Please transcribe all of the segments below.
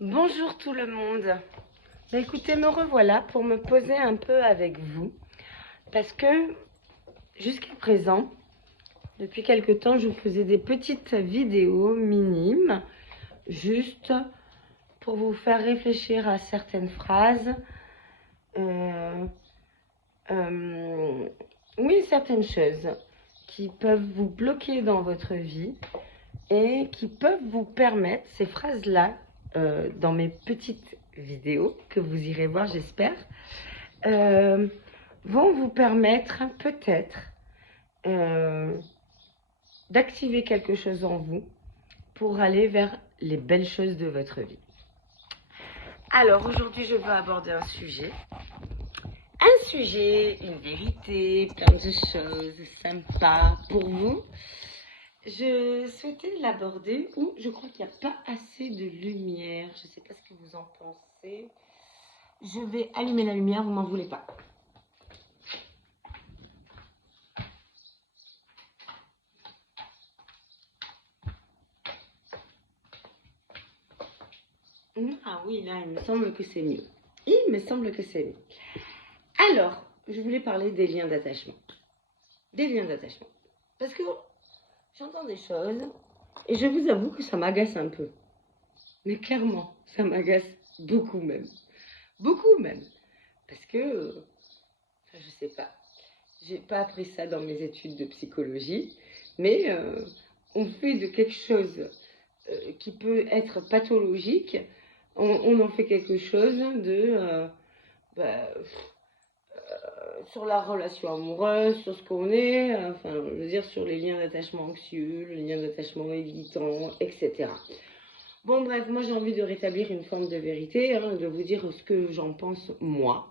Bonjour tout le monde. Écoutez, me revoilà pour me poser un peu avec vous. Parce que jusqu'à présent, depuis quelque temps, je vous faisais des petites vidéos minimes, juste pour vous faire réfléchir à certaines phrases. Euh, oui, certaines choses qui peuvent vous bloquer dans votre vie et qui peuvent vous permettre, ces phrases-là, dans mes petites vidéos que vous irez voir, j'espère, euh, vont vous permettre peut-être euh, d'activer quelque chose en vous pour aller vers les belles choses de votre vie. Alors aujourd'hui, je veux aborder un sujet, une vérité, plein de choses sympas pour vous. Je souhaitais l'aborder où je crois qu'il n'y a pas assez de lumière. Je ne sais pas ce que vous en pensez. Je vais allumer la lumière, vous m'en voulez pas. Ah oui, là, il me semble que c'est mieux. Il me semble que c'est mieux. Alors, je voulais parler des liens d'attachement. Des liens d'attachement. Parce que j'entends des choses et je vous avoue que ça m'agace un peu. Mais clairement, ça m'agace beaucoup même. Beaucoup même. Parce que, enfin, je sais pas. J'ai pas appris ça dans mes études de psychologie, mais on fait de quelque chose qui peut être pathologique, on en fait quelque chose de bah, sur la relation amoureuse, sur ce qu'on est, enfin, je veux dire, sur les liens d'attachement anxieux, les liens d'attachement évitants, etc. Bon, bref, moi j'ai envie de rétablir une forme de vérité, hein, de vous dire ce que j'en pense moi.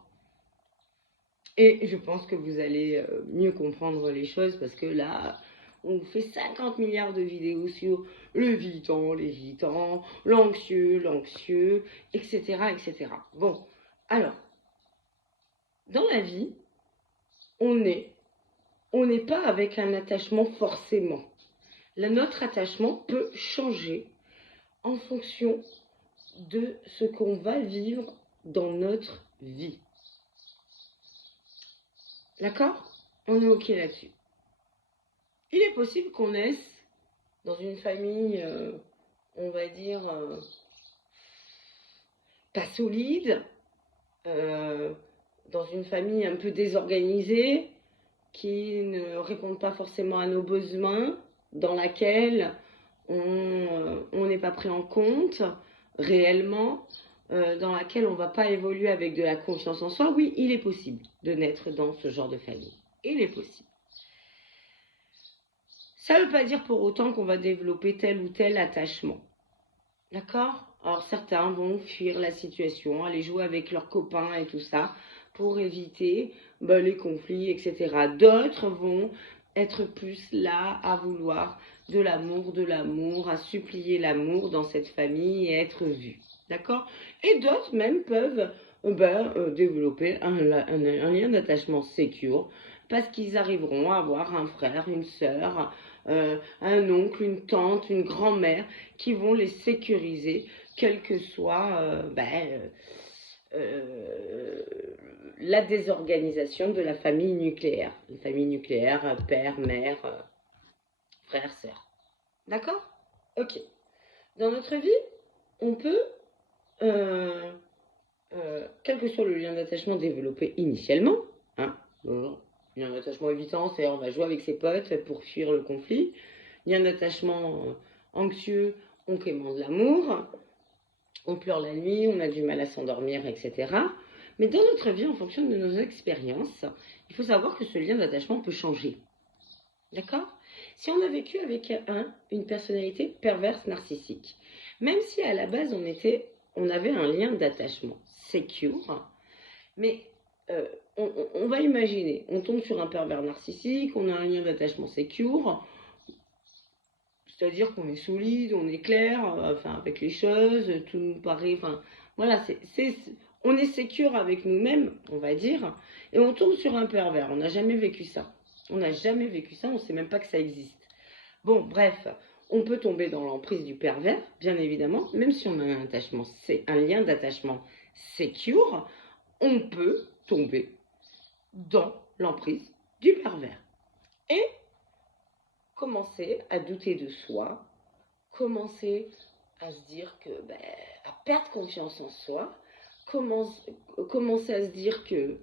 Et je pense que vous allez mieux comprendre les choses parce que là, on fait 50 milliards de vidéos sur le l'évitant, l'anxieux, etc., etc. Bon, alors, dans la vie, on est, on n'est pas avec un attachement forcément. Là, notre attachement peut changer en fonction de ce qu'on va vivre dans notre vie. D'accord? On est OK là-dessus. Il est possible qu'on naisse dans une famille, on va dire, pas solide, euh, dans une famille un peu désorganisée, qui ne répondent pas forcément à nos besoins, dans laquelle on n'est pas pris en compte réellement, dans laquelle on ne va pas évoluer avec de la confiance en soi. Oui, il est possible de naître dans ce genre de famille. Il est possible. Ça ne veut pas dire pour autant qu'on va développer tel ou tel attachement. D'accord? Alors certains vont fuir la situation, aller jouer avec leurs copains et tout ça pour éviter les conflits, etc. D'autres vont être plus là à vouloir de l'amour, à supplier l'amour dans cette famille et être vus. D'accord? Et d'autres même peuvent développer un lien d'attachement sécure parce qu'ils arriveront à avoir un frère, une sœur, un oncle, une tante, une grand-mère qui vont les sécuriser, quelle que soit euh, la désorganisation de la famille nucléaire. Une famille nucléaire, père, mère, frère, sœur. D'accord? Ok. Dans notre vie, on peut, euh, quel que soit le lien d'attachement développé initialement, hein, lien d'attachement évitant, c'est on va jouer avec ses potes pour fuir le conflit. Lien d'attachement anxieux, on quémande l'amour, on pleure la nuit, on a du mal à s'endormir, etc. Mais dans notre vie, en fonction de nos expériences, il faut savoir que ce lien d'attachement peut changer. D'accord? Si on a vécu avec une personnalité perverse narcissique, même si à la base on avait un lien d'attachement secure, mais on va imaginer, on tombe sur un pervers narcissique, on a un lien d'attachement secure, c'est-à-dire qu'on est solide, on est clair, enfin avec les choses, tout nous paraît, enfin voilà, on est sécure avec nous-mêmes, on va dire, et on tombe sur un pervers. On n'a jamais vécu ça. On n'a jamais vécu ça, on ne sait même pas que ça existe. Bon, bref, On peut tomber dans l'emprise du pervers, bien évidemment, même si on a un lien d'attachement secure, on peut tomber dans l'emprise du pervers. Et commencer à douter de soi, commencer à se dire que, à perdre confiance en soi, commencer à se dire que,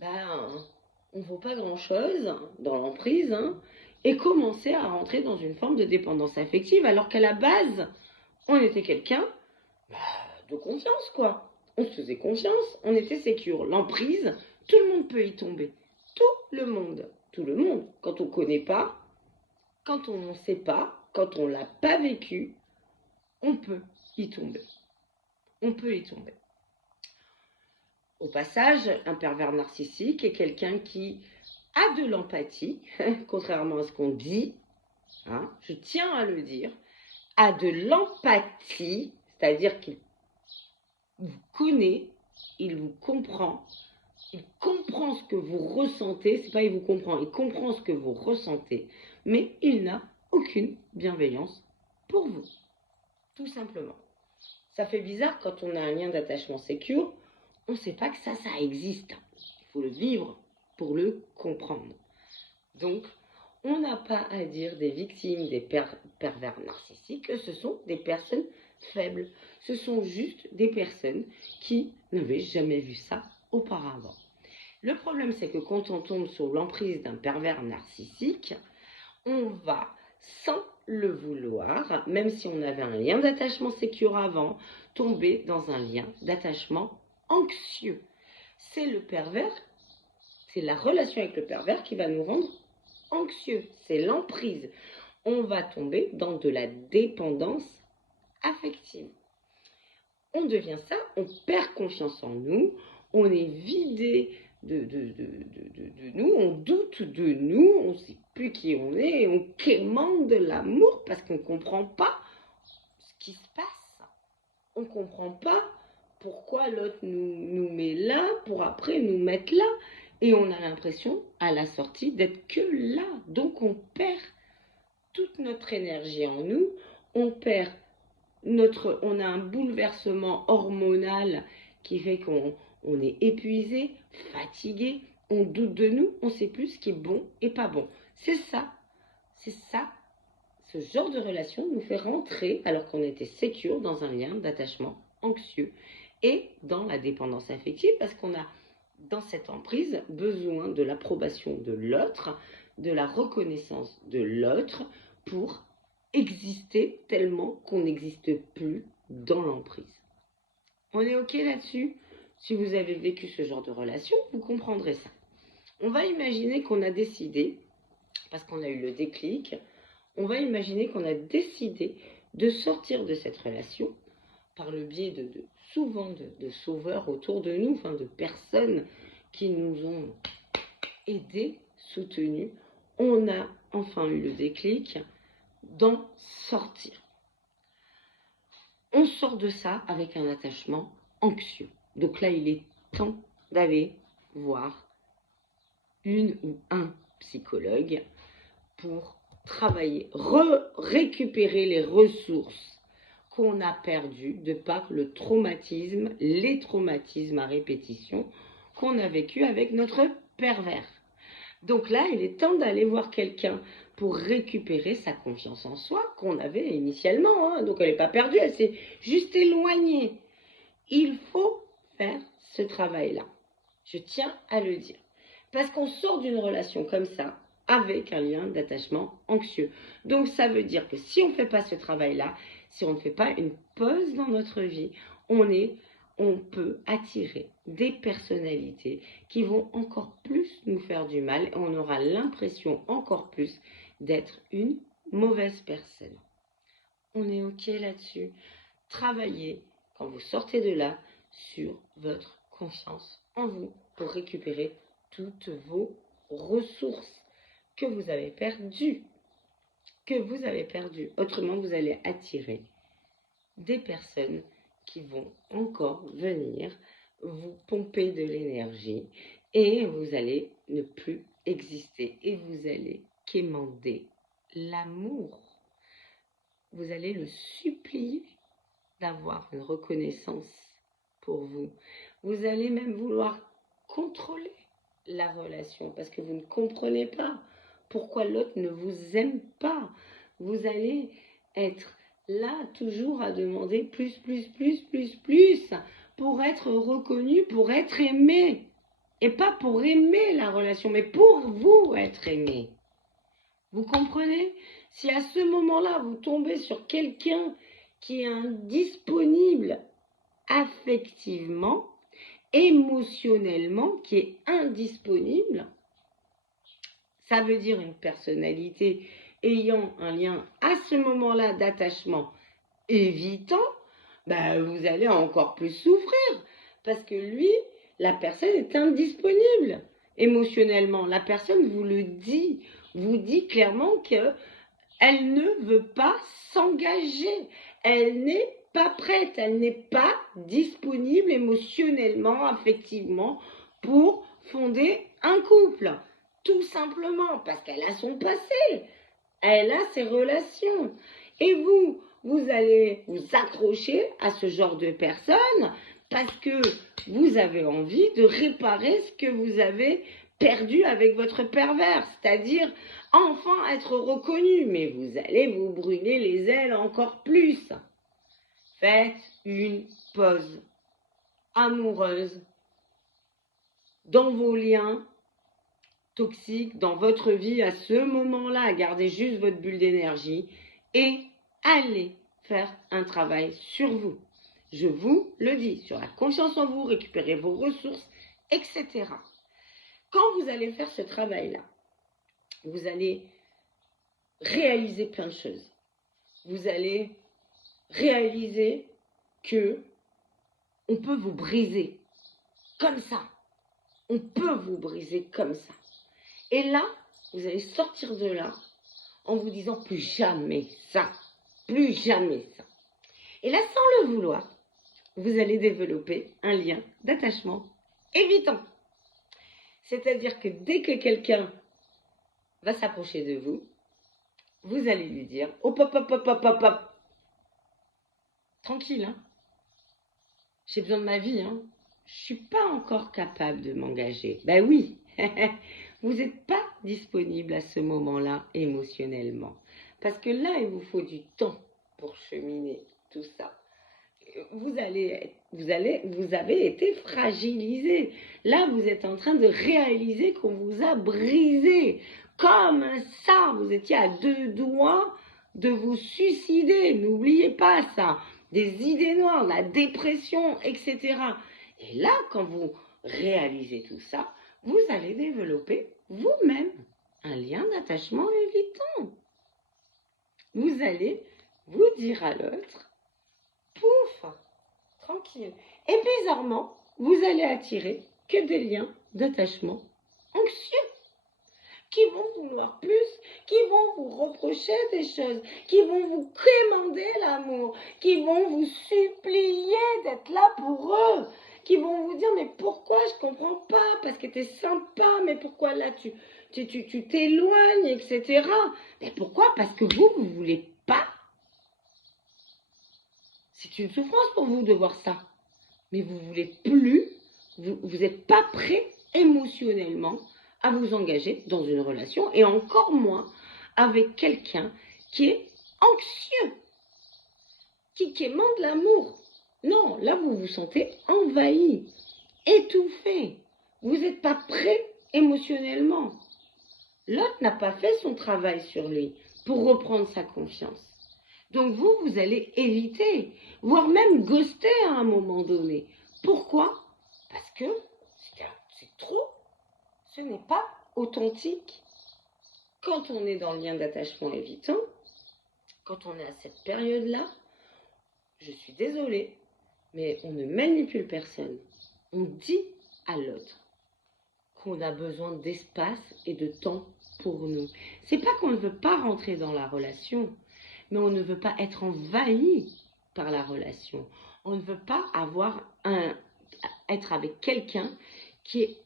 on ne vaut pas grand-chose dans l'emprise, hein, et commencer à rentrer dans une forme de dépendance affective, alors qu'à la base, on était quelqu'un de confiance, quoi. On se faisait confiance, on était sécure. L'emprise, tout le monde peut y tomber. Tout le monde. Tout le monde. Quand on ne connaît pas, quand on ne sait pas, quand on ne l'a pas vécu, on peut y tomber. On peut y tomber. Au passage, un pervers narcissique est quelqu'un qui a de l'empathie, contrairement à ce qu'on dit, hein, je tiens à le dire, a de l'empathie, c'est-à-dire qu'il vous connaît, il vous comprend, il comprend ce que vous ressentez, c'est pas il vous comprend, il comprend ce que vous ressentez, mais il n'a aucune bienveillance pour vous, tout simplement. Ça fait bizarre quand on a un lien d'attachement sécure, on ne sait pas que ça existe. Il faut le vivre pour le comprendre. Donc, on n'a pas à dire des victimes des pervers narcissiques que ce sont des personnes faibles. Ce sont juste des personnes qui n'avaient jamais vu ça auparavant. Le problème, c'est que quand on tombe sous l'emprise d'un pervers narcissique, on va, sans le vouloir, même si on avait un lien d'attachement sécure avant, tomber dans un lien d'attachement anxieux. C'est le pervers, c'est la relation avec le pervers qui va nous rendre anxieux. C'est l'emprise. On va tomber dans de la dépendance affective. On devient ça, on perd confiance en nous, on est vidé de nous, on doute de nous, on ne sait plus qui on est, on quémande de l'amour parce qu'on ne comprend pas ce qui se passe. On ne comprend pas pourquoi l'autre nous met là pour après nous mettre là. Et on a l'impression, à la sortie, d'être que là. Donc on perd toute notre énergie en nous, on a un bouleversement hormonal qui fait qu'on est épuisé, fatigué, on doute de nous, on ne sait plus ce qui est bon et pas bon. C'est ça, ce genre de relation nous fait rentrer, alors qu'on était sécure, dans un lien d'attachement anxieux et dans la dépendance affective, parce qu'on a, dans cette emprise, besoin de l'approbation de l'autre, de la reconnaissance de l'autre pour exister tellement qu'on n'existe plus dans l'emprise. On est OK là-dessus? Si vous avez vécu ce genre de relation, vous comprendrez ça. On va imaginer qu'on a décidé, parce qu'on a eu le déclic, on va imaginer qu'on a décidé de sortir de cette relation par le biais souvent de sauveurs autour de nous, de personnes qui nous ont aidés, soutenus. On a enfin eu le déclic d'en sortir. On sort de ça avec un attachement anxieux. Donc là, il est temps d'aller voir une ou un psychologue pour travailler, récupérer les ressources qu'on a perdues de par les traumatismes à répétition qu'on a vécu avec notre pervers. Donc là, il est temps d'aller voir quelqu'un pour récupérer sa confiance en soi qu'on avait initialement. Hein. Donc elle n'est pas perdue, elle s'est juste éloignée. Il faut faire ce travail-là. Je tiens à le dire. Parce qu'on sort d'une relation comme ça avec un lien d'attachement anxieux. Donc ça veut dire que si on ne fait pas ce travail-là, si on ne fait pas une pause dans notre vie, on peut attirer des personnalités qui vont encore plus nous faire du mal et on aura l'impression encore plus d'être une mauvaise personne. On est OK là-dessus. Travaillez, quand vous sortez de là, sur votre confiance en vous pour récupérer toutes vos ressources que vous avez perdues. Autrement, vous allez attirer des personnes qui vont encore venir vous pomper de l'énergie et vous allez ne plus exister et vous allez quémander l'amour. vous allez le supplier d'avoir une reconnaissance pour vous. Vous allez même vouloir contrôler la relation parce que vous ne comprenez pas pourquoi l'autre ne vous aime pas. Vous allez être là toujours à demander plus pour être reconnu, pour être aimé. Et pas pour aimer la relation, mais pour vous être aimé. Vous comprenez? Si à ce moment-là, vous tombez sur quelqu'un qui est indisponible affectivement, émotionnellement, qui est indisponible, ça veut dire une personnalité ayant un lien à ce moment-là d'attachement évitant, vous allez encore plus souffrir parce que lui, la personne est indisponible émotionnellement. La personne vous dit clairement qu'elle ne veut pas s'engager. Elle n'est pas prête, elle n'est pas disponible émotionnellement, affectivement pour fonder un couple. Tout simplement parce qu'elle a son passé, elle a ses relations. Et vous allez vous accrocher à ce genre de personnes parce que vous avez envie de réparer ce que vous avez perdu avec votre pervers, c'est-à-dire enfin être reconnu, mais vous allez vous brûler les ailes encore plus. Faites une pause amoureuse dans vos liens toxiques, dans votre vie à ce moment-là, gardez juste votre bulle d'énergie et allez faire un travail sur vous. Je vous le dis, sur la confiance en vous, récupérer vos ressources, etc. Quand vous allez faire ce travail-là, vous allez réaliser plein de choses. Vous allez réaliser que on peut vous briser comme ça. On peut vous briser comme ça. Et là, vous allez sortir de là en vous disant plus jamais ça, plus jamais ça. Et là, sans le vouloir, vous allez développer un lien d'attachement évitant. C'est-à-dire que dès que quelqu'un va s'approcher de vous, vous allez lui dire hop, hop, hop, hop, hop, hop, hop. Tranquille, hein. J'ai besoin de ma vie, hein. Je suis pas encore capable de m'engager. Ben oui, vous n'êtes pas disponible à ce moment-là émotionnellement. Parce que là, il vous faut du temps pour cheminer tout ça. Vous avez été fragilisé. Là, vous êtes en train de réaliser qu'on vous a brisé. Comme ça, vous étiez à 2 doigts de vous suicider. N'oubliez pas ça. Des idées noires, la dépression, etc. Et là, quand vous réalisez tout ça, vous allez développer vous-même un lien d'attachement évitant. Vous allez vous dire à l'autre, pouf, tranquille. Et bizarrement, vous allez attirer que des liens d'attachement anxieux qui vont vouloir plus, qui vont vous reprocher des choses, qui vont vous quémander l'amour, qui vont vous supplier d'être là pour eux, qui vont vous dire mais pourquoi je comprends pas, parce que t'es sympa, mais pourquoi là tu t'éloignes, etc. Mais pourquoi? Parce que vous voulez pas. C'est une souffrance pour vous de voir ça. Mais vous voulez plus, vous n'êtes pas prêt émotionnellement à vous engager dans une relation et encore moins avec quelqu'un qui est anxieux, qui quémande l'amour. Non, là vous vous sentez envahi, étouffé. Vous n'êtes pas prêt émotionnellement. L'autre n'a pas fait son travail sur lui pour reprendre sa confiance. Donc vous allez éviter, voire même ghoster à un moment donné. Pourquoi? Parce que c'est trop. Ce n'est pas authentique. Quand on est dans le lien d'attachement évitant, quand on est à cette période-là, je suis désolée, mais on ne manipule personne. On dit à l'autre qu'on a besoin d'espace et de temps pour nous. C'est pas qu'on ne veut pas rentrer dans la relation, mais on ne veut pas être envahi par la relation. On ne veut pas être avec quelqu'un qui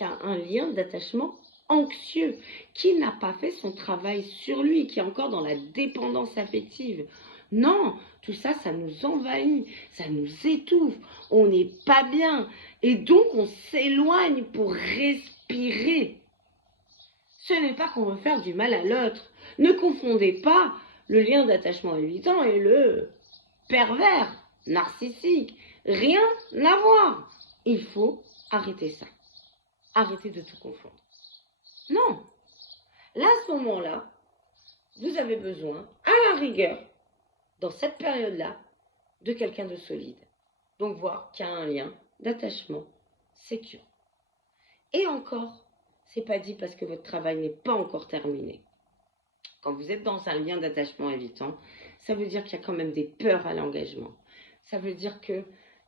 a un lien d'attachement anxieux, qui n'a pas fait son travail sur lui, qui est encore dans la dépendance affective. Non, tout ça, ça nous envahit, ça nous étouffe, on n'est pas bien, et donc on s'éloigne pour respirer. Ce n'est pas qu'on veut faire du mal à l'autre. Ne confondez pas le lien d'attachement évitant et le pervers, narcissique. Rien à voir. Il faut arrêter ça. Arrêtez de tout confondre. Non. Là, à ce moment-là, vous avez besoin, à la rigueur, dans cette période-là, de quelqu'un de solide. Donc, voir qu'il y a un lien d'attachement sécure. Et encore, c'est pas dit parce que votre travail n'est pas encore terminé. Quand vous êtes dans un lien d'attachement évitant, ça veut dire qu'il y a quand même des peurs à l'engagement. Ça veut dire qu'il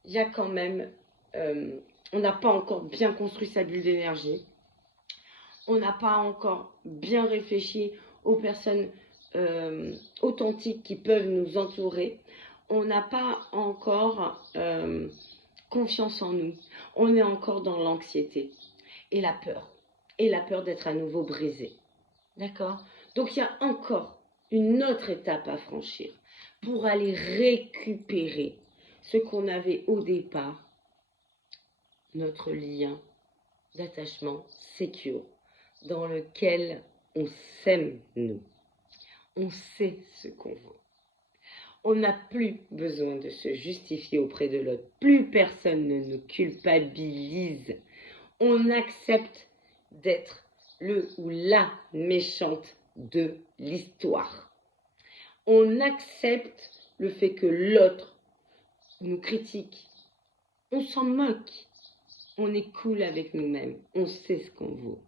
y a quand même... on n'a pas encore bien construit sa bulle d'énergie. On n'a pas encore bien réfléchi aux personnes authentiques qui peuvent nous entourer. On n'a pas encore confiance en nous. On est encore dans l'anxiété et la peur. Et la peur d'être à nouveau brisé. D'accord? Donc, il y a encore une autre étape à franchir pour aller récupérer ce qu'on avait au départ, notre lien d'attachement sécure, dans lequel on s'aime, nous. On sait ce qu'on vaut. On n'a plus besoin de se justifier auprès de l'autre. Plus personne ne nous culpabilise. On accepte d'être le ou la méchante de l'histoire. On accepte le fait que l'autre nous critique. On s'en moque. On est cool avec nous-mêmes. On sait ce qu'on vaut.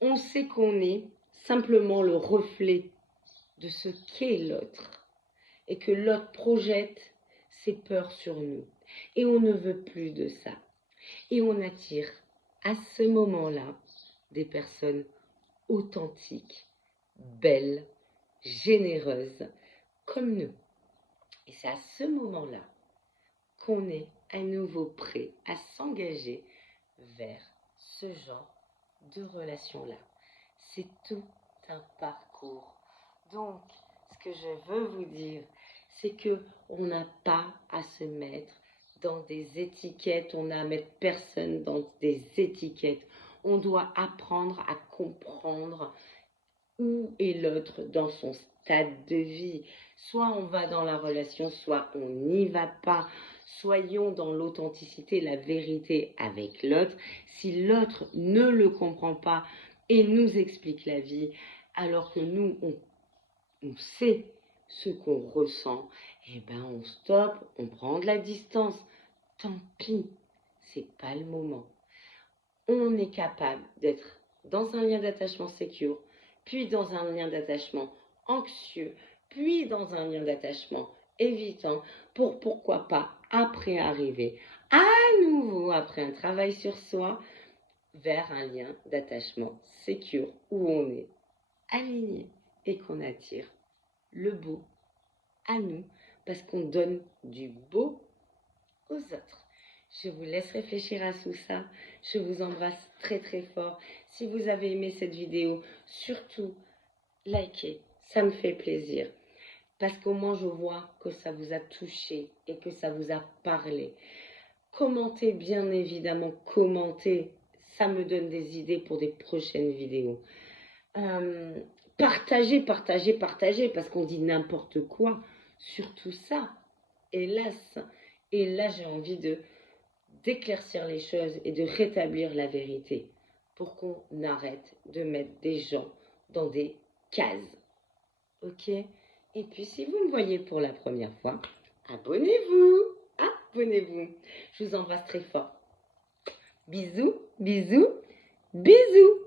On sait qu'on est simplement le reflet de ce qu'est l'autre. Et que l'autre projette ses peurs sur nous. Et on ne veut plus de ça. Et on attire à ce moment-là des personnes authentiques, belles, généreuses, comme nous. Et c'est à ce moment-là qu'on est à nouveau prêt à s'engager vers ce genre de relation-là. C'est tout un parcours. Donc, ce que je veux vous dire, c'est qu'on n'a pas à se mettre dans des étiquettes, on n'a à mettre personne dans des étiquettes. On doit apprendre à comprendre où est l'autre dans son stade de vie. Soit on va dans la relation, soit on n'y va pas. Soyons dans l'authenticité, la vérité avec l'autre. Si l'autre ne le comprend pas et nous explique la vie, alors que nous, on sait ce qu'on ressent, eh ben on stoppe, on prend de la distance. Tant pis, c'est pas le moment. On est capable d'être dans un lien d'attachement sécure, puis dans un lien d'attachement anxieux, puis dans un lien d'attachement évitant, pour pourquoi pas après arriver à nouveau, après un travail sur soi, vers un lien d'attachement sécure où on est aligné et qu'on attire le beau à nous parce qu'on donne du beau aux autres. Je vous laisse réfléchir à tout ça. Je vous embrasse très très fort. Si vous avez aimé cette vidéo, surtout likez. Ça me fait plaisir. Parce qu'au moins je vois que ça vous a touché et que ça vous a parlé. Commentez bien évidemment, commentez. Ça me donne des idées pour des prochaines vidéos. Partagez, partagez, partagez parce qu'on dit n'importe quoi sur tout ça. Hélas. Et là j'ai envie d'éclaircir les choses et de rétablir la vérité pour qu'on arrête de mettre des gens dans des cases. Ok? Et puis si vous me voyez pour la première fois, abonnez-vous. Abonnez-vous. Je vous embrasse très fort. Bisous, bisous, bisous.